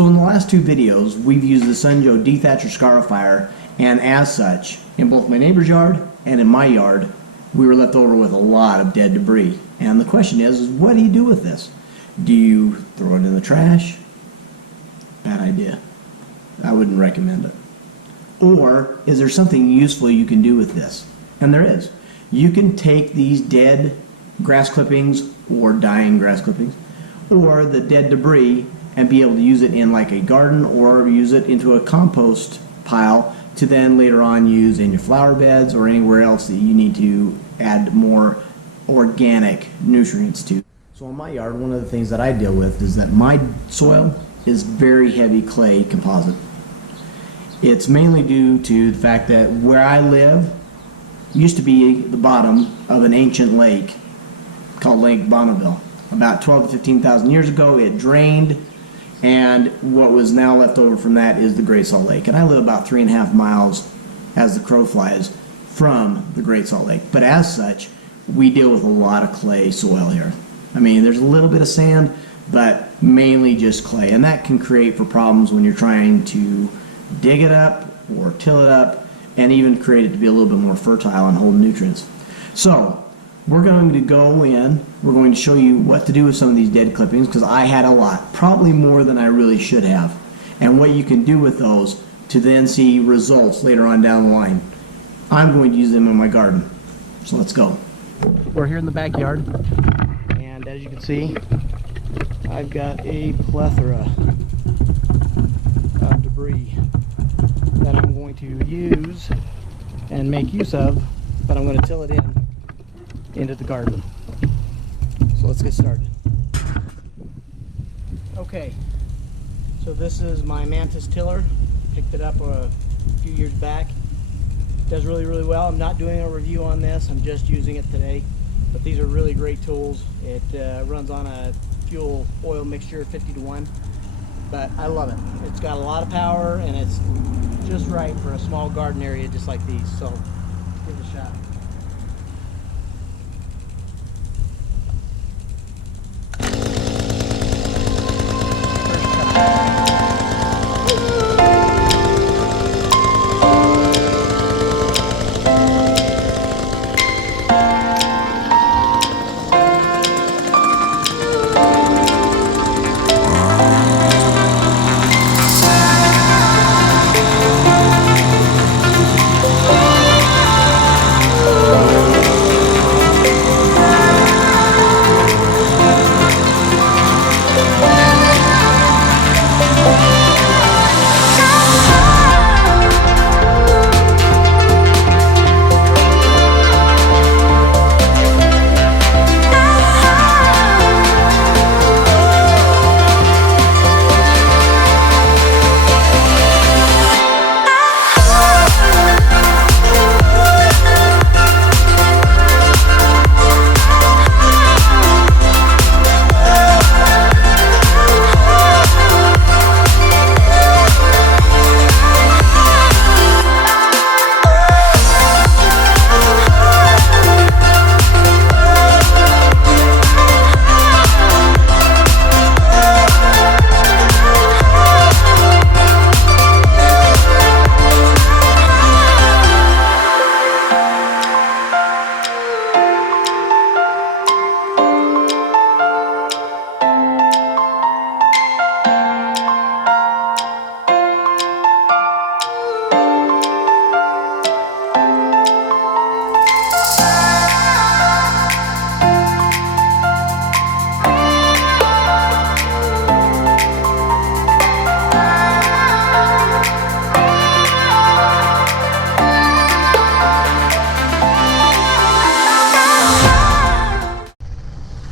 So in the last two videos, we've used the Sun Joe Dethatcher Scarifier, and as such, in both my neighbor's yard and in my yard, we were left over with a lot of dead debris. And the question is what do you do with this? Do you throw it in the trash? Bad idea. I wouldn't recommend it. Or is there something useful you can do with this? And there is. You can take these dead grass clippings or dying grass clippings or the dead debris and be able to use it in like a garden or use it into a compost pile to then later on use in your flower beds or anywhere else that you need to add more organic nutrients to. So in my yard, one of the things that I deal with is that my soil is very heavy clay composite. It's mainly due to the fact that where I live used to be the bottom of an ancient lake called Lake Bonneville. About 12 to 15,000 years ago, it drained, and what was now left over from that is the Great Salt Lake. And I live about 3.5 miles, as the crow flies, from the Great Salt Lake. But as such, we deal with a lot of clay soil here. I mean, there's a little bit of sand, but mainly just clay. And that can create for problems when you're trying to dig it up or till it up, and even create it to be a little bit more fertile and hold nutrients. So we're going to go in, we're going to show you what to do with some of these dead clippings, because I had a lot, probably more than I really should have, and what you can do with those to then see results later on down the line. I'm going to use them in my garden. So let's go. We're here in the backyard, and as you can see, I've got a plethora of debris that I'm going to use and make use of, but I'm going to till it into the garden. So let's get started. Okay, so this is my Mantis tiller. Picked it up a few years back. Does really well. I'm not doing a review on this, I'm just using it today, but these are really great tools. It runs on a fuel oil mixture 50-to-1, but I love it. It's got a lot of power and it's just right for a small garden area just like these, so give it a shot.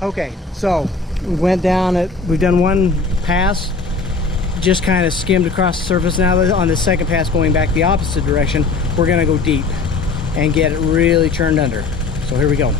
Okay, so we went down it. We've done one pass, just kind of skimmed across the surface. Now on the second pass, going back the opposite direction, we're gonna go deep and get it really turned under. So here we go.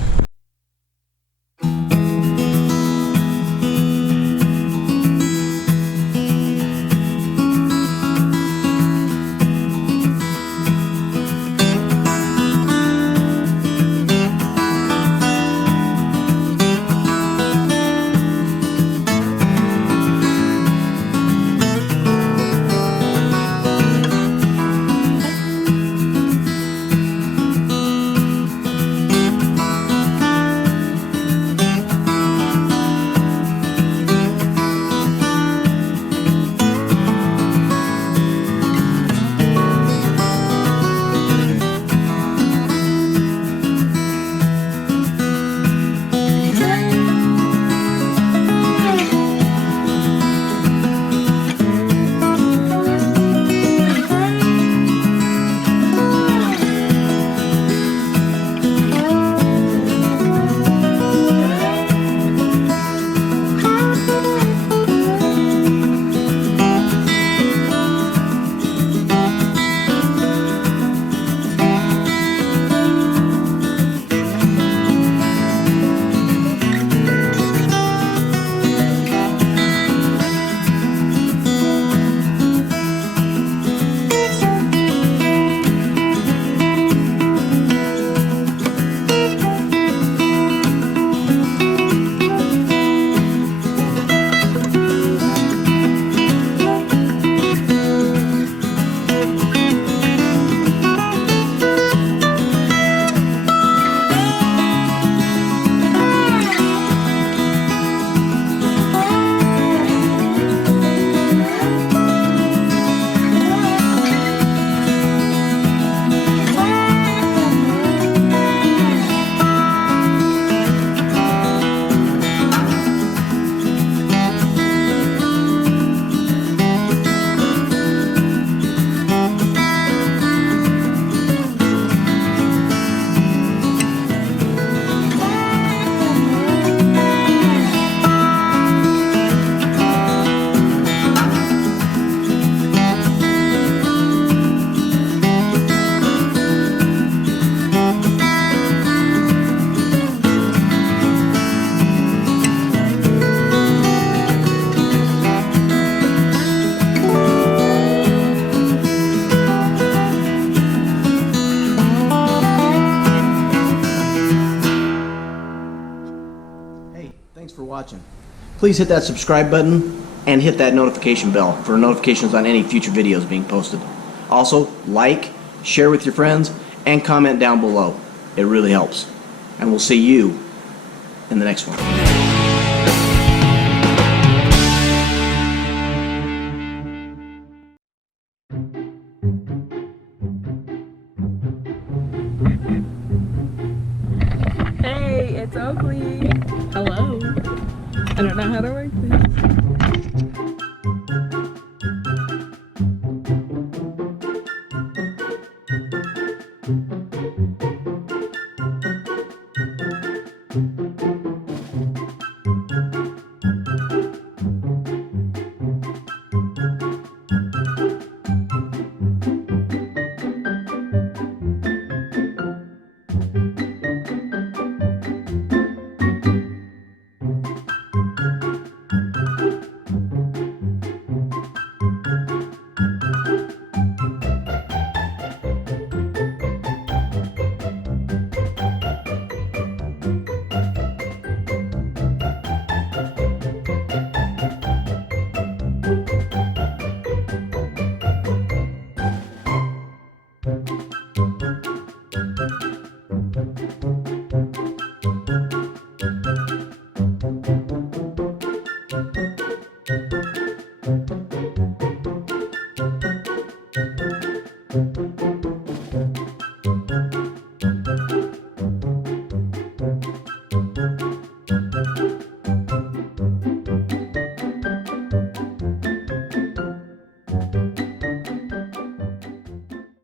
watching. Please hit that subscribe button and hit that notification bell for notifications on any future videos being posted. Also, like, share with your friends, and comment down below. It really helps. And we'll see you in the next one. Hey, it's Oakley. Hello. I don't know how to work this.